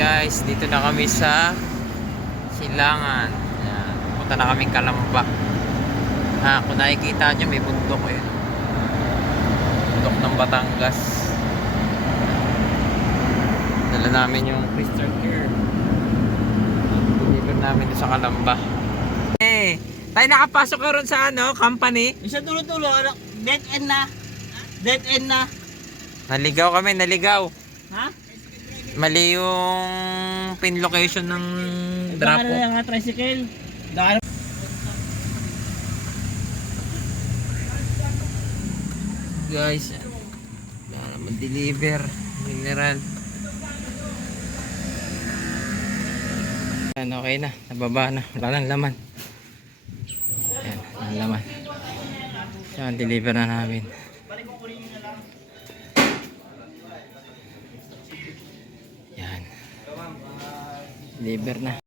Guys, dito na kami sa Silangan. Ayan, punta na kaming Calamba. Kung nakikita nyo, may bundok eh. Bundok ng Batangas. Dala namin yung Christian Care. Deliver namin sa Calamba. Tayo nakapasok ka ron sa company? Isa tulo-tulo, dead end na. Dead end na. Naligaw kami, naligaw. Ha? Mali yung pin location ng drop Daan na nga tricycle. Daan. Guys, mag-deliver mineral. Yan, okay na, nababa na, wala nang laman. Yan, ang laman. Yan, deliver na namin. Yan, deliver na.